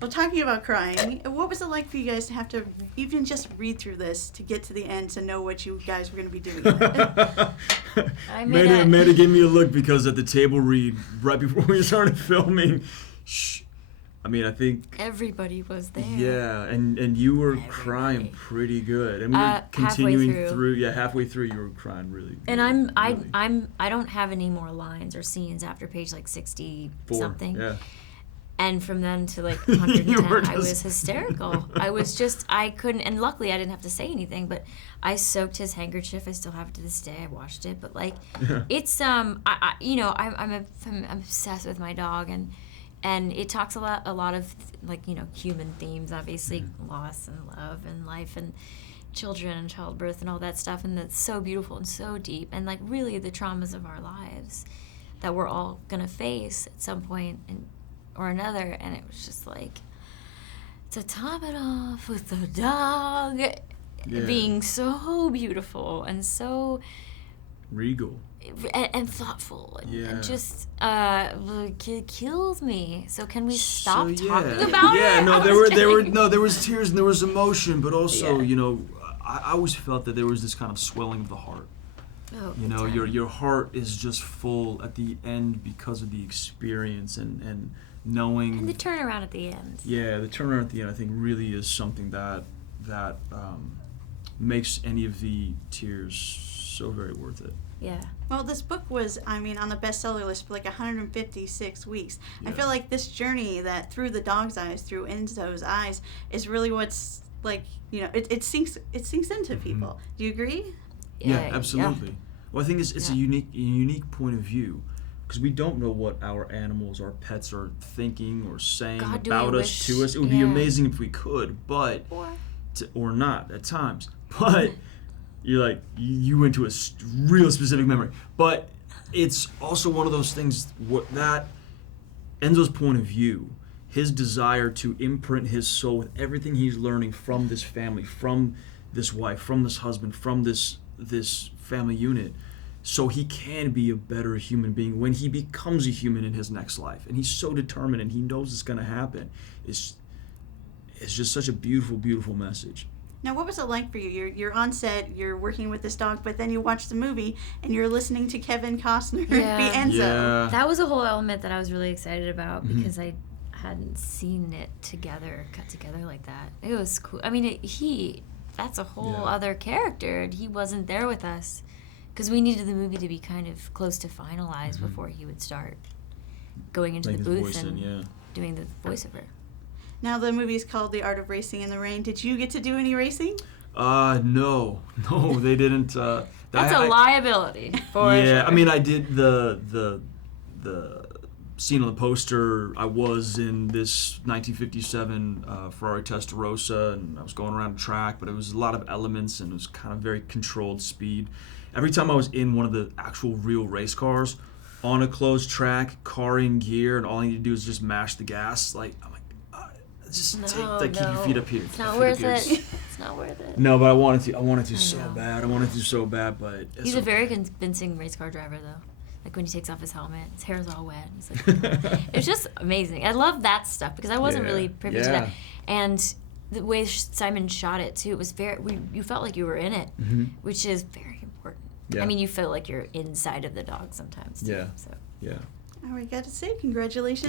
Well, talking about crying, what was it like for you guys to have to even just read through this to get to the end to know what you guys were going to be doing? Amanda gave me a look because at the table read right before we started filming, I think everybody was there. Yeah, and you were crying pretty good, and we were continuing through. Yeah, halfway through you were crying really. And I don't have any more lines or scenes after page like 60 something. Yeah. And from then to like 110, I was hysterical. I couldn't, and luckily I didn't have to say anything, but I soaked his handkerchief. I still have it to this day. I washed it, but like, it's, I'm obsessed with my dog, and it talks a lot of like, human themes, obviously, loss and love and life and children and childbirth and all that stuff. And that's so beautiful and so deep. And like really the traumas of our lives that we're all going to face at some point or another. And it was just like, to top it off with the dog being so beautiful and so regal and thoughtful and just it kills me. So can we stop talking about it? Yeah, there was tears and there was emotion, but also I always felt that there was this kind of swelling of the heart. Oh, your heart is just full at the end because of the experience and knowing. And the turnaround at the end. Yeah, the turnaround at the end I think really is something that makes any of the tears so very worth it. Yeah. Well, this book was, on the bestseller list for like 156 weeks. Yeah. I feel like this journey that through the dog's eyes, through Enzo's eyes, is really what's like, it sinks into people. Do you agree? Yeah, absolutely. Yeah. Well, I think it's a unique point of view, because we don't know what our animals, our pets are thinking or saying about us, to us. It would be amazing if we could, but or not at times. But you're like, you went to a real specific memory. But it's also one of those things, that Enzo's point of view, his desire to imprint his soul with everything he's learning from this family, from this wife, from this husband, from this family unit, so he can be a better human being when he becomes a human in his next life. And he's so determined, and he knows it's going to happen. It's just such a beautiful, beautiful message. Now, what was it like for you? You're on set, you're working with this dog, but then you watch the movie and you're listening to Kevin Costner be Enzo. Yeah. That was a whole element that I was really excited about because I hadn't seen it cut together like that. It was cool. That's a whole other character, and he wasn't there with us because we needed the movie to be kind of close to finalized before he would start going into the booth and doing the voiceover. Now the movie is called The Art of Racing in the Rain. Did you get to do any racing? No, they didn't. That's a liability for sure. Yeah, I did the scene on the poster. I was in this 1957 Ferrari Testarossa, and I was going around a track, but it was a lot of elements, and it was kind of very controlled speed. Every time I was in one of the actual real race cars, on a keep your gear, and all I need to do is just mash the gas, keep your feet up here. It's not worth it. It's not worth it. No, but I wanted to so bad. But he's a very convincing race car driver, though. Like when he takes off his helmet, his hair's all wet. He's like, it's just amazing. I love that stuff because I wasn't really privy to that. And the way Simon shot it too, it was you felt like you were in it, which is very important. Yeah. You feel like you're inside of the dog sometimes too. Yeah. So. Yeah. All right, got to say, congratulations.